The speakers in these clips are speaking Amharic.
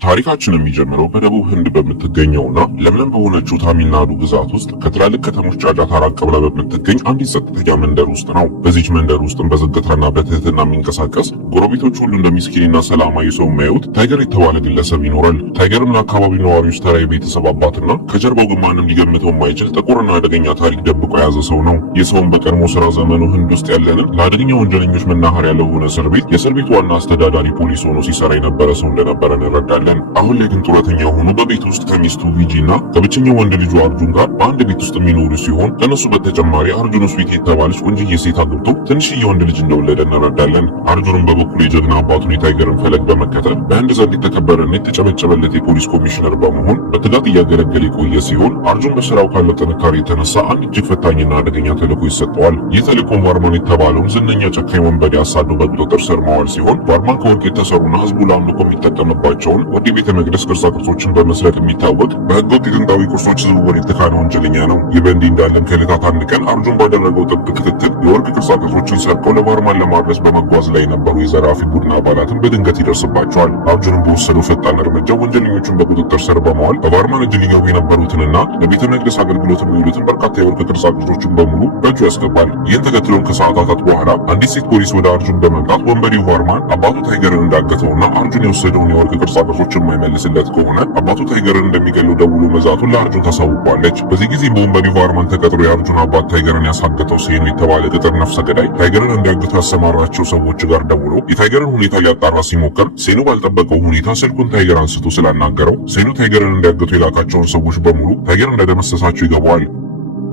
ታሪካችን የሚጀምረው በደቡብ ህንድ በምትገኘውና ለምለም በሆነችው ታሚልናዱ ግዛት ውስጥ ከትላልቅ ከተሞች ጫጫታ ራቅ ብላ በምትገኝ አንዲት ጸጥተኛ መንደር ውስጥ ነው። በዚች መንደር ውስጥም በዝግታና በትህትና የሚንቀሳቀስ ጎረቤቶች ሁሉ እንደ ምስኪንና ሰላማዊ ሰው የሚያዩት ታይገር የተባለ ግለሰብ ይኖራል። ታይገርም ለአካባቢው ነዋሪዎች ተራ የቤተሰብ አባትና ከጀርባው ግን ማንም ሊገምተው የማይችል ጥቁርና አደገኛ ታሪክ ደብቆ የያዘ ሰው ነው። የሰውን በቀድሞ ስራ ዘመኑ ህንድ ውስጥ ያለንን ለአደገኛ ወንጀለኞች መናኸሪያ ለሆነ እስር ቤት የእስር ቤት ዋና አስተዳዳሪ ፖሊስ ሆኖ ሲሰራ የነበረ ሰው እንደነበረ እንረዳለን። አሁን ላይ ግን ጡረተኛ ሆኖ በቤት ውስጥ ከሚስቱ ቪጂና ከብቸኛው ወንድ ልጁ አርጁን ጋር በአንድ ቤት ውስጥ የሚኖሩ ሲሆን ከነሱ በተጨማሪ አርጁን ስዊት የተባለች ቆንጅዬ ሴት አግብቶ ትንሽዬ ወንድ ልጅ እንደወለደ እንረዳለን። አርጁንም በበኩሉ የጀግና አባቱን የታይገርን ፈለግ በመከተል በህንድ ዘንድ የተከበረና የተጨበጨበለት የፖሊስ ኮሚሽነር በመሆን በትጋት እያገለገለ የቆየ ሲሆን አርጁን በስራው ካለው ጥንካሬ የተነሳ አንድ እጅግ ፈታኝና አደገኛ ተልዕኮ ይሰጠዋል። ይህ ተልዕኮም ዋርማን የተባለውን ዝነኛ ጨካኝ ወንበዴ አሳዶ በቁጥጥር ስር ማዋል ሲሆን ዋርማን ከወርቅ የተሰሩና ህዝቡ ለአምልኮ የሚጠቀምባቸውን ወደ ቤተ መቅደስ ቅርጻ ቅርጾችን በመስረቅ የሚታወቅ በህገወጥ የጥንታዊ ቅርሶች ዝውውር የተካነ ወንጀለኛ ነው። ይህ በእንዲህ እንዳለም ከዕለታት አንድ ቀን አርጁን ባደረገው ጥብቅ ክትትል የወርቅ ቅርጻ ቅርጾችን ሰርቀው ለዋርማን ለማድረስ በመጓዝ ላይ የነበሩ የዘራፊ ቡድን አባላትን በድንገት ይደርስባቸዋል። አርጁንም በወሰደው ፈጣን እርምጃ ወንጀለኞቹን በቁጥጥር ስር በመዋል በዋርማን እጅ ሊገቡ የነበሩትንና ለቤተ መቅደስ አገልግሎት የሚውሉትን በርካታ የወርቅ ቅርጻ ቅርጾችን በሙሉ በእጁ ያስገባል። ይህን ተከትሎም ከሰዓታት በኋላ አንዲት ሴት ፖሊስ ወደ አርጁን በመምጣት ወንበዴው ዋርማን አባቱ ታይገርን እንዳገተውና አርጁን የወሰደውን የወርቅ ቅርጻ ቅርጾች የማይመልስለት ከሆነ አባቱ ታይገርን እንደሚገለው ደውሎ መዛቱን ለአርጁን ታሳውቋለች። በዚህ ጊዜ በወንበዴው ዋርማን ተቀጥሮ የአርጁን አባት ታይገርን ያሳገተው ሴኑ የተባለ ቅጥር ነፍሰ ገዳይ ታይገርን እንዲያግቱ ያሰማራቸው ሰዎች ጋር ደውሎ የታይገርን ሁኔታ ሊያጣራ ሲሞክር ሴኑ ባልጠበቀው ሁኔታ ስልኩን ታይገር አንስቶ ስላናገረው ሴኑ ታይገርን እንዲያግቱ የላካቸውን ሰዎች በሙሉ ታይገር እንደደመሰሳቸው ይገባዋል።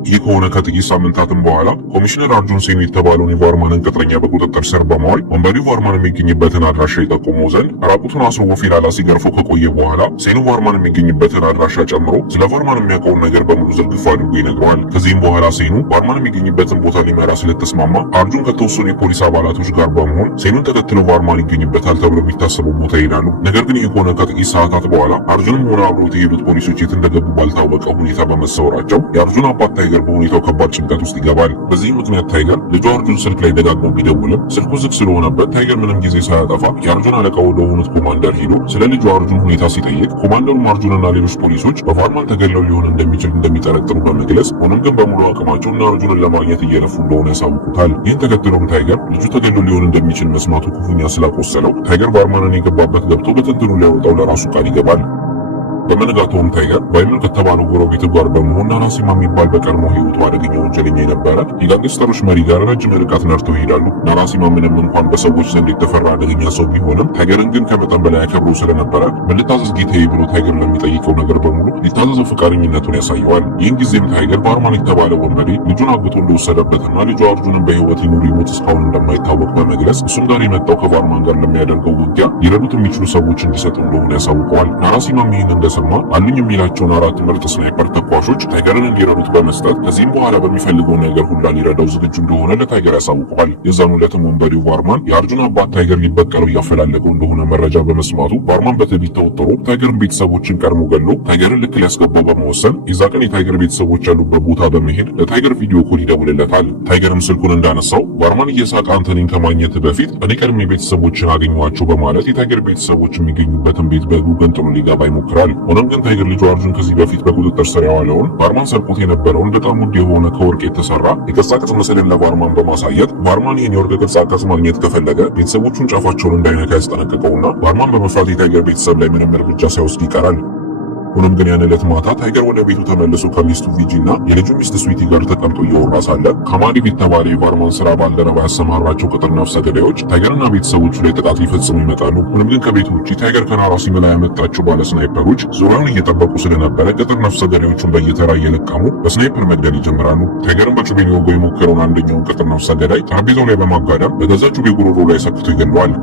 ይህ ከሆነ ከጥቂት ሳምንታትም በኋላ ኮሚሽነር አርጁን ሴኑ የተባለውን የዋርማንን ቅጥረኛ በቁጥጥር ስር በማዋል ወንበዴው ዋርማን የሚገኝበትን አድራሻ ይጠቁመው ዘንድ ራቁቱን አስሮ ወፊላላ ሲገርፈው ከቆየ በኋላ ሴኑ ዋርማን የሚገኝበትን አድራሻ ጨምሮ ስለ ዋርማን የሚያውቀውን ነገር በሙሉ ዝርግፍ አድርጎ ይነግረዋል። ከዚህም በኋላ ሴኑ ዋርማን የሚገኝበትን ቦታ ሊመራ ስለተስማማ አርጁን ከተወሰኑ የፖሊስ አባላቶች ጋር በመሆን ሴኑን ተከትለው ዋርማን ይገኝበታል ተብሎ የሚታሰበው ቦታ ይሄዳሉ። ነገር ግን ይህ ከሆነ ከጥቂት ሰዓታት በኋላ አርጁንም ሆነ አብሮት የሄዱት ፖሊሶች የት እንደገቡ ባልታወቀ ሁኔታ በመሰወራቸው የአርጁን አባት ታይገር በሁኔታው ከባድ ጭንቀት ውስጥ ይገባል። በዚህ ምክንያት ታይገር ልጁ አርጁን ስልክ ላይ ደጋግሞ ቢደውልም ስልኩ ዝግ ስለሆነበት ታይገር ምንም ጊዜ ሳያጠፋ የአርጁን አለቃ ወደ ሆኑት ኮማንደር ሄዶ ስለ ልጁ አርጁን ሁኔታ ሲጠይቅ ኮማንደሩም አርጁንና ሌሎች ፖሊሶች በዋርማን ተገለው ሊሆን እንደሚችል እንደሚጠረጥሩ በመግለጽ ሆኖም ግን በሙሉ አቅማቸው እና አርጁንን ለማግኘት እየለፉ እንደሆነ ያሳውቁታል። ይህን ተከትሎም ታይገር ልጁ ተገለው ሊሆን እንደሚችል መስማቱ ክፉኛ ስላቆሰለው ታይገር ዋርማንን የገባበት ገብቶ በትንትኑ ሊያወጣው ለራሱ ቃል ይገባል። በመነጋታውም ታይገር ባይብል ከተባለው ጎረቤቱ ጋር በመሆን ናራሲማ የሚባል በቀድሞ ህይወቱ አደገኛ ወንጀለኛ የነበረ የጋንግስተሮች መሪ ጋር ረጅም ርቀት ነርተው ይሄዳሉ። ናራሲማ ምንም እንኳን በሰዎች ዘንድ የተፈራ አደገኛ ሰው ቢሆንም ታይገርን ግን ከመጠን በላይ ያከብረው ስለነበረ ምን ልታዘዝ ጌታዬ ብሎ ታይገር ለሚጠይቀው ነገር በሙሉ ሊታዘዘው ፈቃደኝነቱን ያሳየዋል። ይህን ጊዜም ታይገር ዋርማን የተባለ ወንበዴ ልጁን አግቶ እንደወሰደበትና ልጁ አርጁንን በህይወት ይኑር ይሞት እስካሁን እንደማይታወቅ በመግለጽ እሱም ጋር የመጣው ከዋርማን ጋር ለሚያደርገው ውጊያ ሊረዱት የሚችሉ ሰዎች እንዲሰጡ እንደሆነ ያሳውቀዋል። ናራሲማም ይህን እንደሰማ አሉኝ የሚላቸውን 4 ምርጥ ስናይፐር ተኳሾች ታይገርን እንዲረዱት በመስጠት ከዚህም በኋላ በሚፈልገው ነገር ሁላ ሊረዳው ዝግጁ እንደሆነ ለታይገር ያሳውቀዋል። የዛኑ ዕለትም ወንበዴው ዋርማን የአርጁን አባት ታይገር ሊበቀለው እያፈላለገው እንደሆነ መረጃ በመስማቱ ዋርማን በትዕቢት ተወጥሮ ታይገርን ቤተሰቦችን ቀድሞ ገሎ ታይገርን ልክ ሊያስገባው በመወሰን የዛ ቀን የታይገር ቤተሰቦች ያሉበት ቦታ በመሄድ ለታይገር ቪዲዮ ኮል ይደውልለታል። ታይገርም ስልኩን እንዳነሳው ዋርማን እየሳቀ አንተን ከማግኘት በፊት እኔ ቀድሜ ቤተሰቦችን አገኘኋቸው በማለት የታይገር ቤተሰቦች የሚገኙበትን ቤት በጉገን ጥሎ ሊገባ ይሞክራል። ሆኖም ግን ታይገር ልጁ አርጁን ከዚህ በፊት በቁጥጥር ስር ያዋለውን ዋርማን ሰርቆት የነበረውን በጣም ውድ የሆነ ከወርቅ የተሰራ የቅርጻ ቅርጽ ምስልን ለዋርማን በማሳየት ዋርማን ይህን የወርቅ ቅርጻ ቅርጽ ማግኘት ከፈለገ ቤተሰቦቹን ጫፋቸውን እንዳይነካ ያስጠነቅቀውና ዋርማን በመፍራት የታይገር ቤተሰብ ላይ ምንም እርምጃ ሳይወስድ ይቀራል። ሆኖም ግን ያን ዕለት ማታ ታይገር ወደ ቤቱ ተመልሶ ከሚስቱ ቪጂና የልጁ ሚስት ስዊቲ ጋር ተቀምጦ እያወራ ሳለ ካማዲቭ የተባለ የዋርማን ስራ ባልደረባ ያሰማራቸው ቅጥር ነፍሰ ገዳዮች ታይገርና ቤተሰቦቹ ላይ ጥቃት ሊፈጽሙ ይመጣሉ። ሆኖም ግን ከቤቱ ውጪ ታይገር ከናራሲማ ላይ ያመጣቸው ባለ ስናይፐሮች ዙሪያውን እየጠበቁ ስለነበረ ቅጥር ነፍሰ ገዳዮቹን በየተራ እየለቀሙ በስናይፐር መግደል ይጀምራሉ። ታይገርን በጩቤ ሊወጋው የሞከረውን አንደኛውን ቅጥር ነፍሰ ገዳይ ጠረጴዛው ላይ በማጋደም በገዛ ጩቤ ጉሮሮ ላይ ሰክቶ ይገለዋል።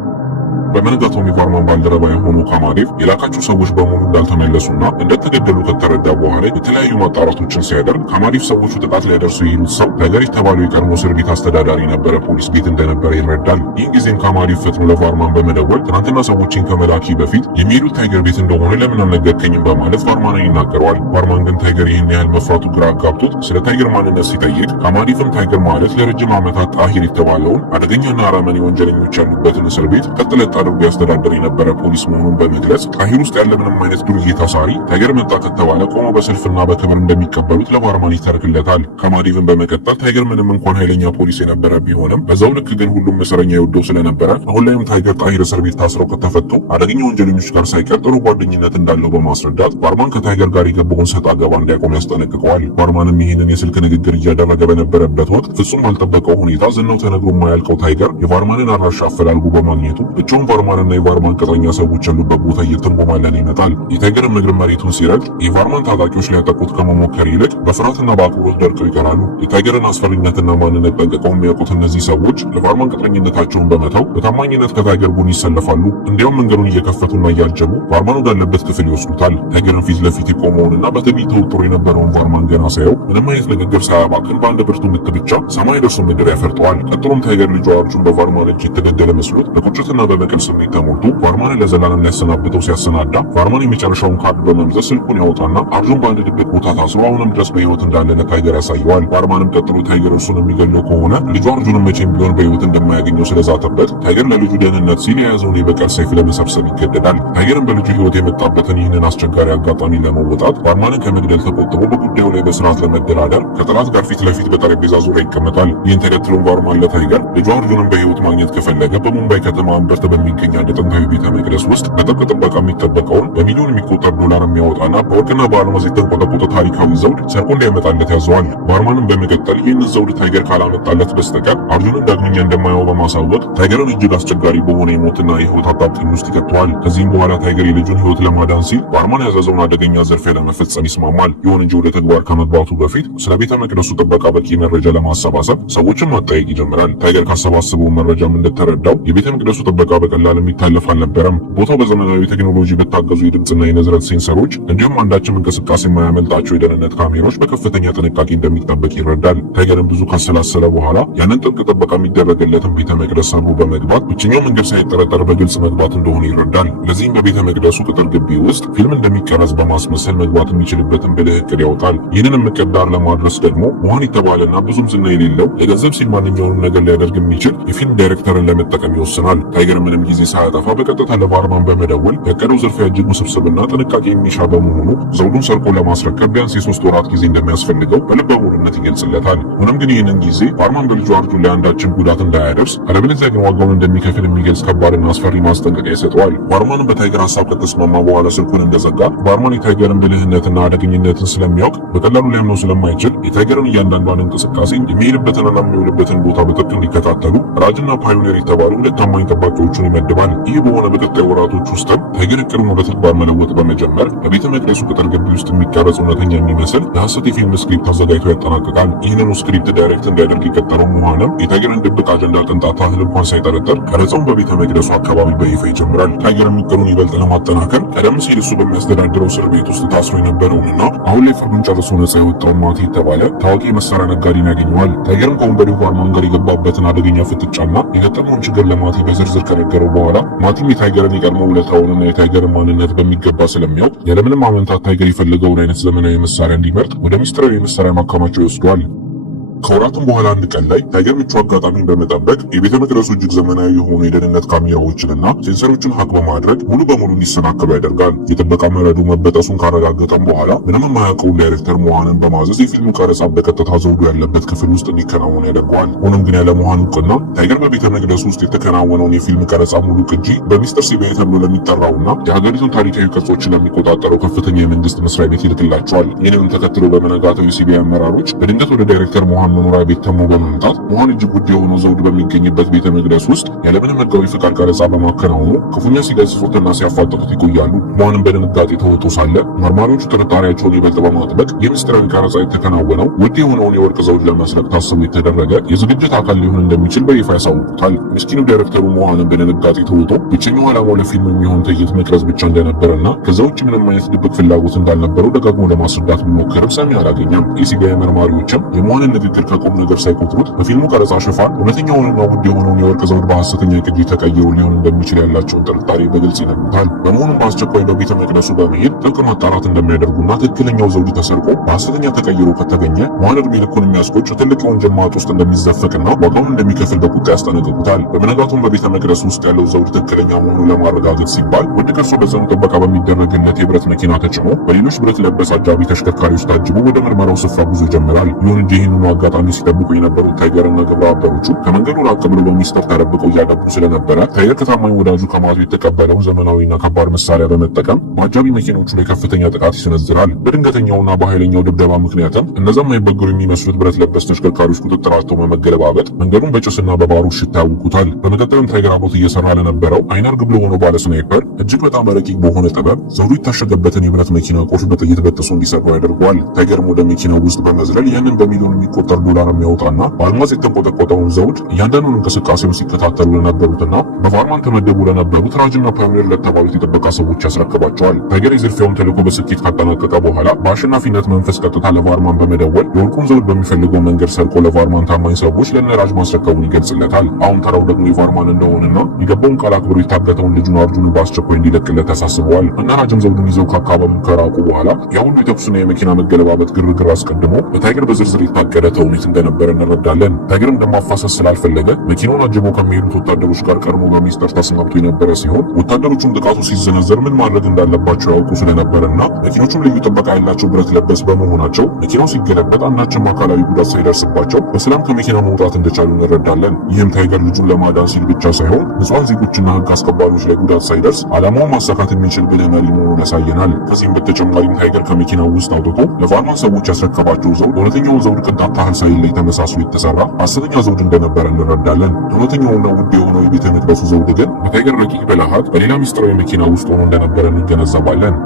በመነጋታው የዋርማን ባልደረባ የሆነው ካማዴቭ የላካቸው ሰዎች በሙሉ እንዳልተመለሱና እንደተገደሉ ከተረዳ በኋላ የተለያዩ ማጣራቶችን ሲያደርግ ካማዴቭ ሰዎቹ ጥቃት ሊያደርሱ የሄዱት ሰው ታይገር የተባለው የቀድሞ እስር ቤት አስተዳዳሪ የነበረ ፖሊስ ቤት እንደነበረ ይረዳል። ይህን ጊዜም ካማዴቭ ፈጥኖ ለዋርማን በመደወል ትናንትና ሰዎችን ከመላኪ በፊት የሚሄዱት ታይገር ቤት እንደሆነ ለምን አልነገርከኝም በማለት ዋርማንን ይናገረዋል። ዋርማን ግን ታይገር ይህን ያህል መፍራቱ ግራ አጋብቶት ስለ ታይገር ማንነት ሲጠይቅ ካማዴቭም ታይገር ማለት ለረጅም ዓመታት ጣሂር የተባለውን አደገኛና አረመኔ ወንጀለኞች ያሉበትን እስር ቤት ቀጥለጣ አድርጎ ያስተዳደር የነበረ ፖሊስ መሆኑን በመግለጽ ቃሂር ውስጥ ያለ ምንም አይነት ዱርዬ ታሳሪ ታይገር መጣ ከተባለ ቆሞ በሰልፍና በክብር እንደሚቀበሉት ለባርማን ይተርክለታል። ከማዲቭን በመቀጠል ታይገር ምንም እንኳን ኃይለኛ ፖሊስ የነበረ ቢሆንም በዛው ልክ ግን ሁሉም እስረኛ ይወደው ስለነበረ አሁን ላይም ታይገር ቃሂር እስር ቤት ታስረው ከተፈቱ አደገኛ ወንጀለኞች ጋር ሳይቀር ጥሩ ጓደኝነት እንዳለው በማስረዳት ባርማን ከታይገር ጋር የገባውን ሰጣ ገባ እንዲያቆም ያስጠነቅቀዋል። ባርማንም ይህንን የስልክ ንግግር እያደረገ በነበረበት ወቅት ፍጹም ባልጠበቀው ሁኔታ ዝናው ተነግሮ የማያልቀው ታይገር የባርማንን አድራሻ አፈላልጎ በማግኘቱ ብቻውን ባርማንና የባርማን ቅጥረኛ ሰዎች ያሉበት ቦታ እየተንጎማለን ይመጣል። የታይገርም እግር መሬቱን ሲረግጥ የባርማን ታጣቂዎች ሊያጠቁት ከመሞከር ይልቅ በፍርሃትና በአክብሮት ደርቀው ይቀራሉ። የታይገርን አስፈሪነትና ማንነት ጠንቅቀው የሚያውቁት እነዚህ ሰዎች ለባርማን ቅጥረኝነታቸውን በመተው በታማኝነት ከታይገር ጎን ይሰለፋሉ። እንዲያውም መንገዱን እየከፈቱና እያጀቡ ባርማን ወዳለበት ክፍል ይወስዱታል። ታይገርን ፊት ለፊት የቆመውንና በትዕቢት ተወጥሮ የነበረውን ባርማን ገና ሳየው ምንም አይነት ንግግር ሳያባክን በአንድ ብርቱ ምት ብቻ ሰማይ ደርሶ ምድር ያፈርጠዋል። ቀጥሎም ታይገር ልጁ አርጁን በባርማን እጅ የተገደለ መስሎት በቁጭትና በበቀል ስሜት ተሞልቶ ባርማንን ለዘላለም ሊያሰናብተው ሲያሰናዳ ባርማን የመጨረሻውን ካርድ በመምዘዝ ስልኩን ያወጣና አርጁን በአንድ ድብቅ ቦታ ታስሮ አሁንም ድረስ በህይወት እንዳለ ለታይገር ያሳየዋል። ባርማንም ቀጥሎ ታይገር እሱን የሚገለው ከሆነ ልጁ አርጁንም መቼም ቢሆን በህይወት እንደማያገኘው ስለዛተበት ታይገር ለልጁ ደህንነት ሲል የያዘውን የበቀል ሰይፍ ለመሰብሰብ ይገደዳል። ታይገርም በልጁ ህይወት የመጣበትን ይህንን አስቸጋሪ አጋጣሚ ለመወጣት ባርማንን ከመግደል ተቆጥቦ በጉዳዩ ላይ በስርዓት ለመደራደር ከጠላት ጋር ፊት ለፊት በጠረጴዛ ዙሪያ ይቀመጣል። ይህን ተከትሎም ባርማን ለታይገር ልጁ አርጁንን በህይወት ማግኘት ከፈለገ በሙምባይ ከተማ እምብርት በሚገኝ አንድ ጥንታዊ ቤተ መቅደስ ውስጥ በጥብቅ ጥበቃ የሚጠበቀውን በሚሊዮን የሚቆጠር ዶላር የሚያወጣና በወርቅና በአልማዝ የተንቆጠቆጠ ታሪካዊ ዘውድ ሰርቆ እንዲያመጣለት ያዘዋል። ባርማንም በመቀጠል ይህንን ዘውድ ታይገር ካላመጣለት በስተቀር አርጁንን ዳግመኛ እንደማያው በማሳወቅ ታይገርን እጅግ አስቸጋሪ በሆነ የሞትና የህይወት አጣብቂኝ ውስጥ ይከተዋል። ከዚህም በኋላ ታይገር የልጁን ህይወት ለማዳን ሲል ባርማን ያዘዘውን አደገኛ ዝርፊያ ለመፈጸም ይስማማል። ይሁን እንጂ ወደ ተግባር ከመግባቱ በፊት ስለ ቤተ መቅደሱ ጥበቃ በቂ መረጃ ለማሰባሰብ ሰዎችን ማጠያየቅ ይጀምራል። ታይገር ካሰባሰበው መረጃም እንደተረዳው የቤተ መቅደሱ ጥበቃ በቀላል የሚታለፍ አልነበረም። ቦታው በዘመናዊ ቴክኖሎጂ በታገዙ የድምፅና የንዝረት ሴንሰሮች እንዲሁም አንዳችም እንቅስቃሴ የማያመልጣቸው የደህንነት ካሜራዎች በከፍተኛ ጥንቃቄ እንደሚጠበቅ ይረዳል። ታይገርም ብዙ ካሰላሰለ በኋላ ያንን ጥብቅ ጥበቃ የሚደረግለትን ቤተ መቅደስ ሰብሮ በመግባት ብቸኛው መንገድ ሳይጠረጠር በግልጽ መግባት እንደሆነ ይረዳል። ለዚህም በቤተ መቅደሱ ቅጥር ግቢ ውስጥ ፊልም እንደሚቀረጽ በማስመሰል መግባት የሚችልበትን ብልህ እቅድ ያወጣል። ይህንንም እቅድ ዳር ለማድረስ ደግሞ ውሃን የተባለና ብዙም ዝና የሌለው ለገንዘብ ሲል ማንኛውንም ነገር ሊያደርግ የሚችል የፊልም ዳይሬክተርን ለመጠቀም ይወስናል። ታይገር ምንም ጊዜ ሳያጠፋ በቀጥታ ለባርማን በመደወል ያቀደው ዝርፊያ እጅግ ውስብስብና ጥንቃቄ የሚሻ በመሆኑ ዘውዱን ሰርቆ ለማስረከብ ቢያንስ የ3 ወራት ጊዜ እንደሚያስፈልገው በልበ ሙሉነት ይገልጽለታል። ሆኖም ግን ይህንን ጊዜ ባርማን በልጁ አርጁን ላይ አንዳችን ጉዳት እንዳያደርስ አለበለዚያ ግን ዋጋውን እንደሚከፍል የሚገልጽ ከባድና አስፈሪ ማስጠንቀቂያ ይሰጠዋል። ባርማንም በታይገር ሀሳብ ከተስማማ በኋላ ስልኩን እንደዘጋ ባርማን የታይገርን ብልህነትና አደገኝነትን ስለሚያውቅ በቀላሉ ሊያምነው ስለማይችል የታይገርን እያንዳንዷን እንቅስቃሴ የሚሄድበትንና የሚውልበትን ቦታ በጥብቅ እንዲከታተሉ ራጅና ፓዮኔር የተባሉ ሁለት ታማኝ ጠባቂዎቹን ይመድባል። ይህ በሆነ በቀጣይ ወራቶች ውስጥም ታይገር እቅዱን ወደ ተግባር መለወጥ በመጀመር በቤተ መቅደሱ ቅጥር ግቢ ውስጥ የሚቀረጽ እውነተኛ የሚመስል የሐሰት የፊልም ስክሪፕት አዘጋጅቶ ያጠናቅቃል። ይህንኑ ስክሪፕት ዳይሬክት እንዲያደርግ የቀጠረው መሆንም የታይገርን ድብቅ አጀንዳ ቅንጣት ያህል እንኳን ሳይጠረጠር ቀረጻውን በቤተ መቅደሱ አካባቢ በይፋ ይጀምራል። ታይገርም እቅዱን ይበልጥ ለማጠናከር ቀደም ሲል እሱ በሚያስተዳድረው እስር ቤት ውስጥ ታስሮ የነበረውንና አሁን ላይ ፍርዱን ጨርሶ ነጻ የወጣውን ማቲ የተባለ ታዋቂ መሳሪያ ነጋዴን ያገኘዋል። ታይገርም ከወንበዴው ባርማን ጋር የገባበትን አደገኛ ፍጥጫና የገጠመውን ችግር ለማቲ በዝርዝር ከነገረው በኋላ ማቲም የታይገርን የቀድሞ ውለታውንና የታይገርን ማንነት በሚገባ ስለሚያውቅ ያለምንም አመንታት ታይገር የፈለገውን አይነት ዘመናዊ መሳሪያ እንዲመርጥ ወደ ሚስጥራዊ የመሳሪያ ማከማቻ ይወስደዋል። ከወራቱም በኋላ አንድ ቀን ላይ ታይገር ምቹ አጋጣሚን በመጠበቅ የቤተ መቅደሱ እጅግ ዘመናዊ የሆኑ የደህንነት ካሜራዎችንና ሴንሰሮችን ሀክ በማድረግ ሙሉ በሙሉ እንዲሰናከሉ ያደርጋል። የጥበቃ መረዱ መበጠሱን ካረጋገጠም በኋላ ምንም የማያውቀውን ዳይሬክተር መዋንን በማዘዝ የፊልሙ ቀረጻ በቀጥታ ዘውዱ ያለበት ክፍል ውስጥ እንዲከናወን ያደርገዋል። ሆኖም ግን ያለ መዋን እውቅና ታይገር በቤተ መቅደሱ ውስጥ የተከናወነውን የፊልም ቀረጻ ሙሉ ቅጂ በሚስጥር ሲቢአይ ተብሎ ለሚጠራውና የሀገሪቱን ታሪካዊ ቅርጾችን ለሚቆጣጠረው ከፍተኛ የመንግስት መስሪያ ቤት ይልክላቸዋል። ይህንን ተከትሎ በመነጋታው የሲቢአይ አመራሮች በድንገት ወደ ዳይሬክተር መዋን መኖሪያ ቤት ተሞ በመምጣት መዋን እጅግ ውድ የሆነው ዘውድ በሚገኝበት ቤተ መቅደስ ውስጥ ያለምንም ሕጋዊ ፍቃድ ቀረጻ በማከናወኑ ክፉኛ ሲገዝፉትና ሲያፋጥጡት ይቆያሉ። መዋንም በድንጋጤ ተውጦ ሳለ መርማሪዎቹ ጥርጣሬያቸውን ይበልጥ በማጥበቅ የምስጢራዊ ቀረጻ የተከናወነው ውድ የሆነውን የወርቅ ዘውድ ለመስረቅ ታስቦ የተደረገ የዝግጅት አካል ሊሆን እንደሚችል በይፋ ያሳውቁታል። ምስኪኑ ዳይሬክተሩ መዋንን በድንጋጤ ተውጦ ብቸኛው ዓላማው ለፊልም የሚሆን ትዕይንት መቅረጽ ብቻ እንደነበረና ከዛ ውጭ ምንም አይነት ድብቅ ፍላጎት እንዳልነበረው ደጋግሞ ለማስረዳት ቢሞክርም ሰሚ አላገኘም። የሲቢአይ መርማሪዎችም የመዋንን ንግግር ንግግር ከቁም ነገር ሳይቆጥሩት በፊልሙ ቀረጻ ሽፋን እውነተኛውንና ውድ የሆነውን የወርቅ ዘውድ በሐሰተኛ ቅጂ ተቀይሮ ሊሆን እንደሚችል ያላቸውን ጥርጣሬ በግልጽ ይነግሩታል። በመሆኑም በአስቸኳይ በቤተ መቅደሱ በመሄድ ጥብቅ ማጣራት እንደሚያደርጉና ትክክለኛው ዘውድ ተሰርቆ በሐሰተኛ ተቀይሮ ከተገኘ መዋዕለ ዕድሜ ልኩን የሚያስቆጭ ትልቅ የወንጀል ማጥ ውስጥ እንደሚዘፈቅና ዋጋውን እንደሚከፍል በቁጣ ያስጠነቅቁታል። በመነጋቱም በቤተ መቅደሱ ውስጥ ያለው ዘውድ ትክክለኛ መሆኑን ለማረጋገጥ ሲባል ውድ ቅርሱ በጽኑ ጥበቃ በሚደረግለት የብረት መኪና ተጭኖ በሌሎች ብረት ለበስ አጃቢ ተሽከርካሪዎች ታጅቦ ወደ ምርመራው ስፍራ ጉዞ ይጀምራል። ይሁን እንጂ ይህንኑ አጋጣሚ ሲጠብቁ የነበሩት ታይገርና ግብረ አበሮቹ ከመንገዱ ራቅ ብሎ በሚስጥር ተደብቀው እያደቡ ስለነበረ ታይገር ከታማኝ ወዳጁ ከማቱ የተቀበለውን ዘመናዊና ከባድ መሳሪያ በመጠቀም በአጃቢ መኪኖቹ ላይ ከፍተኛ ጥቃት ይሰነዝራል። በድንገተኛውና በኃይለኛው ድብደባ ምክንያትም እነዛም የማይበገሩ የሚመስሉት ብረት ለበስ ተሽከርካሪዎች ቁጥጥር አጥተው በመገለባበጥ መንገዱን በጭስና በባሩድ ሽታ ያውኩታል። በመቀጠልም ታይገር አብሮት እየሰራ ለነበረው አይነ ርግብ ለሆነው ባለ ስናይፐር እጅግ በጣም ረቂቅ በሆነ ጥበብ ዘውዱ የታሸገበትን የብረት መኪና ቁልፍ በጥይት በጥሶ እንዲሰራው ያደርገዋል። ታይገርም ወደ መኪናው ውስጥ በመዝለል ያንን በሚሊዮን የሚቆጠር ዶላር የሚያወጣና በአልማዝ የተንቆጠቆጠውን ዘውድ እያንዳንዱን እንቅስቃሴውን ሲከታተሉ ለነበሩትና በቫርማን ተመደቡ ለነበሩት ራጅና ፓዮኒር ለተባሉት የጥበቃ ሰዎች ያስረክባቸዋል። ታይገር የዝርፊያውን ተልዕኮ በስኬት ካጠናቀቀ በኋላ በአሸናፊነት መንፈስ ቀጥታ ለቫርማን በመደወል የወርቁን ዘውድ በሚፈልገው መንገድ ሰርቆ ለቫርማን ታማኝ ሰዎች ለነራጅ ማስረከቡን ይገልጽለታል። አሁን ተራው ደግሞ የቫርማን እንደሆነና የገባውን ቃል አክብሮ የታገተውን ልጁን አርጁንን በአስቸኳይ እንዲለቅለት ያሳስበዋል። እነራጅም ዘውዱን ይዘው ከአካባቢው ከራቁ በኋላ የሁሉ የተኩስና የመኪና መገለባበት ግርግር አስቀድሞ በታይገር በዝርዝር የታቀደ ተውኔት እንደነበረ እንረዳለን። ታይገርም እንደማፋሰስ ስላልፈለገ መኪናውን አጅቦ ከሚሄዱት ወታደሮች ጋር ቀድሞ በሚስጥር ተስማምቶ የነበረ ሲሆን ወታደሮቹም ጥቃቱ ሲዘነዘር ምን ማድረግ እንዳለባቸው ያውቁ ስለነበረና መኪኖቹም ልዩ ጥበቃ ያላቸው ብረት ለበስ በመሆናቸው መኪናው ሲገለበጥ አንዳችም አካላዊ ጉዳት ሳይደርስባቸው በሰላም ከመኪና መውጣት እንደቻሉ እንረዳለን። ይህም ታይገር ልጁን ለማዳን ሲል ብቻ ሳይሆን ንጹሃን ዜጎችና ሕግ አስከባሪዎች ላይ ጉዳት ሳይደርስ ዓላማውን ማሳካት የሚችል ብልህ መሪ መሆኑን ያሳየናል። ከዚህም በተጨማሪም ታይገር ከመኪናው ውስጥ አውጥቶ ለቫርማን ሰዎች ያስረከባቸው ዘውድ እውነተኛው ዘውድ ቅንጣት ታህል ሳይለይ ተመሳስሎ የተሰራ ሐሰተኛ ዘውድ እንደነበረ እንረዳለን። እውነተኛውና ውድ የሆነው የቤተ መቅደሱ ዘውድ ግን በታይገር ረቂቅ ብልሃት በሌላ ሚስጥራዊ መኪና ውስጥ ሆኖ እንደነበረ እንገነዘባለን።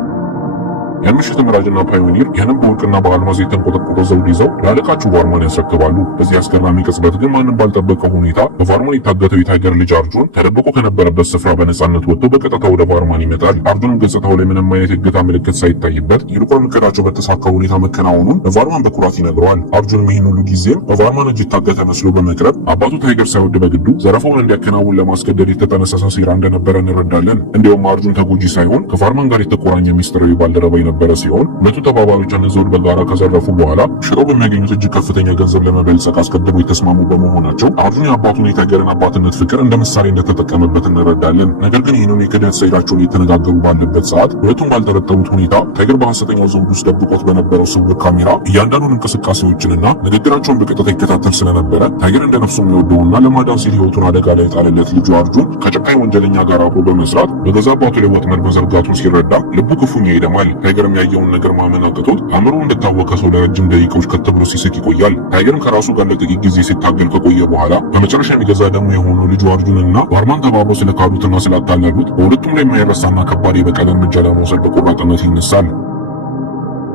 ያን ምሽት ራጅና ፓዮኒር ያንን በወርቅና በአልማዝ የተንቆጠቆጠ ዘውድ ይዘው ለአለቃቸው ቫርማን ያስረክባሉ። በዚህ አስገራሚ ቅጽበት ግን ማንም ባልጠበቀው ሁኔታ በቫርማን የታገተው የታይገር ልጅ አርጁን ተደብቆ ከነበረበት ስፍራ በነጻነት ወጥቶ በቀጥታ ወደ ቫርማን ይመጣል። አርጁንም ገጽታው ላይ ምንም አይነት የእገታ ምልክት ሳይታይበት ይልቁን እቅዳቸው በተሳካ ሁኔታ መከናወኑን በቫርማን በኩራት ይነግረዋል። አርጁንም ይህን ሁሉ ጊዜም በቫርማን እጅ የታገተ መስሎ በመቅረብ አባቱ ታይገር ሳይወድ በግዱ ዘረፋውን እንዲያከናውን ለማስገደድ የተጠነሰሰ ሴራ እንደነበረ እንረዳለን። እንዲሁም አርጁን ተጎጂ ሳይሆን ከቫርማን ጋር የተቆራኘ ሚስጥራዊ ባልደረባ የነበረ ሲሆን ሁለቱ ተባባሪዎች ዘውድ በጋራ ከዘረፉ በኋላ ሽጠው በሚያገኙት እጅግ ከፍተኛ ገንዘብ ለመበልጸግ አስቀድመው የተስማሙ በመሆናቸው አርጁን የአባቱን የታይገርን አባትነት ፍቅር እንደ ምሳሌ እንደተጠቀመበት እንረዳለን። ነገር ግን ይህንን የክህደት ሰይዳቸውን እየተነጋገሩ ባለበት ሰዓት ሁለቱም ባልጠረጠሩት ሁኔታ ታይገር በሐሰተኛው ዘውድ ውስጥ ደብቆት በነበረው ስውር ካሜራ እያንዳንዱን እንቅስቃሴዎችንና ንግግራቸውን በቅጥታ ይከታተል ስለነበረ ታይገር እንደ ነፍሱ የሚወደውና ለማዳን ሲል ሕይወቱን አደጋ ላይ ጣለለት ልጁ አርጁን ከጨካኝ ወንጀለኛ ጋር አብሮ በመስራት በገዛ አባቱ ላይ ወጥመድ መዘርጋቱን ሲረዳ ልቡ ክፉኛ ይደማል። ታይገር ያየውን ነገር ማመን አቅቶት አእምሮ እንደታወቀ ሰው ለረጅም ደቂቃዎች ከት ብሎ ሲስቅ ይቆያል። ታይገርም ከራሱ ጋር ለጥቂት ጊዜ ሲታገል ከቆየ በኋላ በመጨረሻ የሚገዛ ደግሞ የሆነው ልጁ አርጁንና ቫርማን ተባብረው ስለካዱትና ስላታለሉት በሁለቱም ላይ የማይረሳና ከባድ የበቀል እርምጃ ለመውሰድ በቆራጥነት ይነሳል።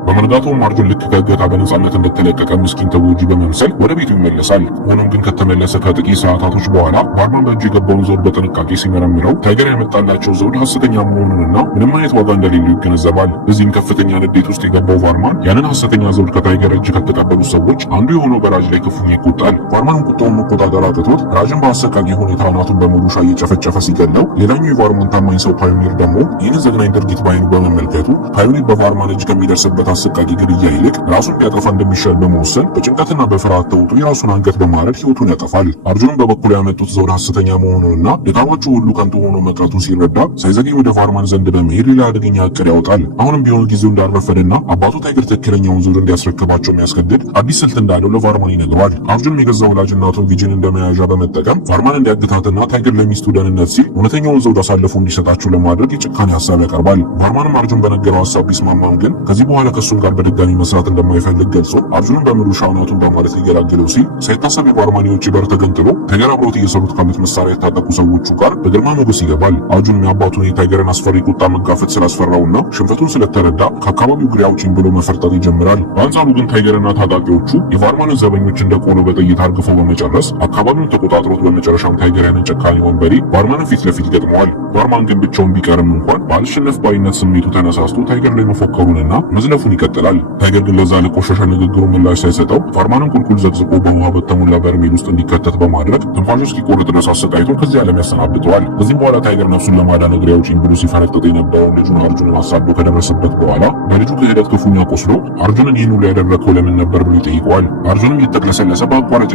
በመንጋታውም አርጁን ልክ ከእገታ በነጻነት እንደተለቀቀ ምስኪን ተጎጂ በመምሰል ወደ ቤቱ ይመለሳል። ሆኖም ግን ከተመለሰ ከጥቂት ሰዓታቶች በኋላ ቫርማን በእጁ የገባውን ዘውድ በጥንቃቄ ሲመረምረው ታይገር ያመጣላቸው ዘውድ ሐሰተኛ መሆኑንና ምንም አይነት ዋጋ እንደሌለው ይገነዘባል። በዚህም ከፍተኛ ንዴት ውስጥ የገባው ቫርማን ያንን ሐሰተኛ ዘውድ ከታይገር እጅ ከተቀበሉ ሰዎች አንዱ የሆነው በራጅ ላይ ክፉኛ ይቆጣል። ቫርማን ቁጣውን መቆጣጠር አቅቶት ራጅን በአሰቃቂ ሁኔታ አናቱን በሙሉ ሻይ እየጨፈጨፈ ሲገለው፣ ሌላኛው የቫርማን ታማኝ ሰው ፓዮኒር ደግሞ ይህንን ዘግናኝ ድርጊት ባይኑ በመመልከቱ ፓዮኒር በቫርማን እጅ ከሚደርስበት አሰቃቂ ግድያ ይልቅ ራሱን ቢያጠፋ እንደሚሻል በመወሰን በጭንቀትና በፍርሃት ተውጦ የራሱን አንገት በማረድ ሕይወቱን ያጠፋል። አርጁንም በበኩሉ ያመጡት ዘውድ ሐሰተኛ መሆኑንና ድካማቸው ሁሉ ከንቱ ሆኖ መቅረቱን ሲረዳ ሳይዘገይ ወደ ቫርማን ዘንድ በመሄድ ሌላ አደገኛ እቅድ ያወጣል። አሁንም ቢሆን ጊዜው እንዳልረፈደና አባቱ ታይገር ትክክለኛውን ዘውድ እንዲያስረክባቸው የሚያስገድድ አዲስ ስልት እንዳለው ለቫርማን ይነግረዋል። አርጁንም የገዛ ወላጅ እናቱን ቪጂን እንደመያዣ በመጠቀም ቫርማን እንዲያግታትና ታይገር ለሚስቱ ደህንነት ሲል እውነተኛውን ዘውድ አሳልፎ እንዲሰጣቸው ለማድረግ የጭካኔ ሀሳብ ያቀርባል። ቫርማንም አርጁን በነገረው ሀሳብ ቢስማማም ግን ከዚህ በኋላ ከሱም ጋር በድጋሚ መስራት እንደማይፈልግ ገልጾ አርጁንን በምሩሻ አናቱን በማለት ሊገላግለው ሲል ሳይታሰብ የቫርማኒዎች በር ተገንጥሎ ታይገር አብረውት እየሰሩት ካሉት መሳሪያ የታጠቁ ሰዎቹ ጋር በግርማ ሞገስ ይገባል። አርጁንም የአባቱን የታይገርን አስፈሪ ቁጣ መጋፈጥ ስላስፈራውና ሽንፈቱን ስለተረዳ ከአካባቢው ግራ አውጪኝ ብሎ መፈርጠጥ ይጀምራል። በአንጻሩ ግን ታይገርና ታጣቂዎቹ የቫርማንን ዘበኞች እንደቆሎ በጥይት አርግፈው በመጨረስ አካባቢውን ተቆጣጥሮት በመጨረሻም ታይገር ያንን ጨካኝ ወንበዴ ቫርማንን ፊት ለፊት ይገጥመዋል። ቫርማን ግን ብቻውን ቢቀርም እንኳን ባልሸነፍ ባይነት ስሜቱ ተነሳስቶ ታይገር ላይ መፎከሩንና መዝለፉን ማውራቱን ይቀጥላል። ታይገር ግን ለዛ ለቆሻሻ ንግግሩ ምላሽ ሳይሰጠው ፋርማንን ቁልቁል ዘቅዝቆ በውሃ በተሞላ በርሜል ውስጥ እንዲከተት በማድረግ ትንፋሹ እስኪቆርጥ ድረስ አሰቃይቶ ከዚህ ዓለም ያሰናብተዋል። ከዚህም በኋላ ታይገር ነፍሱን ለማዳን እግሬ አውጪኝ ብሎ ሲፈነጥጥ የነበረውን ልጁን አርጁንን አሳዶ ከደረሰበት በኋላ በልጁ ክህደት ክፉኛ ቆስሎ አርጁንን ይህን ሁሉ ያደረግከው ለምን ነበር ብሎ ይጠይቀዋል። አርጁንም እየተቅለሰለሰ በአቋራጭ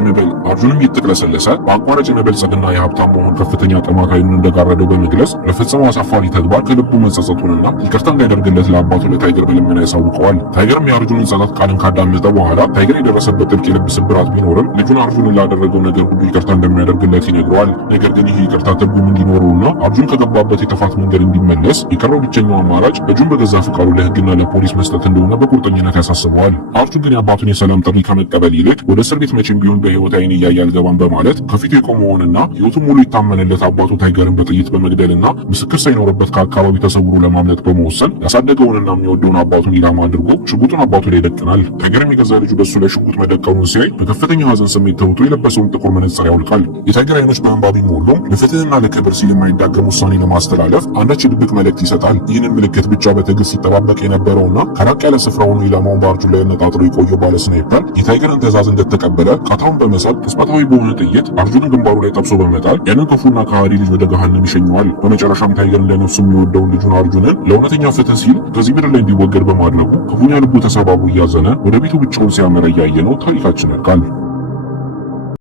የመበልጸግና የሀብታም መሆን ከፍተኛ ጥማት ኃይሉን እንደጋረደው በመግለጽ ለፈጸመው አሳፋሪ ተግባር ከልቡ መጸጸቱንና ይቅርታ እንዳይደርግለት ለአባቱ ለታይገር በልመና ያሳውቀዋል። ታይገርም የአርጁንን ጸጸት ቃልን ካዳመጠ በኋላ ታይገር የደረሰበት ጥልቅ የልብ ስብራት ቢኖርም ልጁን አርጁንን ላደረገው ነገር ሁሉ ይቅርታ እንደሚያደርግለት ይነግረዋል። ነገር ግን ይህ ይቅርታ ትርጉም እንዲኖረውና አርጁን ከገባበት የጥፋት መንገድ እንዲመለስ የቀረው ብቸኛው አማራጭ ልጁን በገዛ ፍቃዱ ለሕግና ለፖሊስ መስጠት እንደሆነ በቁርጠኝነት ያሳስበዋል። አርጁን ግን የአባቱን የሰላም ጥሪ ከመቀበል ይልቅ ወደ እስር ቤት መቼም ቢሆን በሕይወት ዓይን እያየ አልገባም በማለት ከፊቱ የቆመውንና ሕይወቱን ሙሉ ይታመንለት አባቱ ታይገርን በጥይት በመግደልና ምስክር ሳይኖርበት ከአካባቢው ተሰውሮ ለማምለጥ በመወሰን ያሳደገውንና የሚወደውን አባቱን ኢላማ አድርጎ ሽጉጡን አባቱ ላይ ይደቅናል። ታይገርም የገዛ ልጁ በሱ ላይ ሽጉጥ መደቀኑን ሲያይ በከፍተኛ ሐዘን ስሜት ተውጦ የለበሰውን ጥቁር መነጽር ያውልቃል። የታይገር ዓይኖች በእንባ ቢሞሉም ለፍትህና ለክብር ሲል የማይዳገም ውሳኔ ለማስተላለፍ አንዳች ድብቅ መልእክት ይሰጣል። ይህንን ምልክት ብቻ በትዕግስት ሲጠባበቅ የነበረውና ከራቅ ያለ ስፍራ ሆኖ ኢላማውን በአርጁን ላይ አነጣጥሮ የቆየው ባለ ስናይፐር የታይገርን ትዕዛዝ እንደተቀበለ ቃታውን በመሳብ ቅጽበታዊ በሆነ ጥይት አርጁንን ግንባሩ ላይ ጠብሶ በመጣል ያንን ክፉና ከሃዲ ልጅ ወደ ገሃነም ይሸኘዋል። በመጨረሻም ታይገር ለነፍሱ የሚወደውን ልጁን አርጁንን ለእውነተኛ ፍትህ ሲል ከዚህ ምድር ላይ እንዲወገድ በማድረጉ ክፉኛ ልቡ ተሰባቡ እያዘነ ወደ ቤቱ ብቻውን ሲያመራ እያየ ነው ታሪካችን ያልቃል።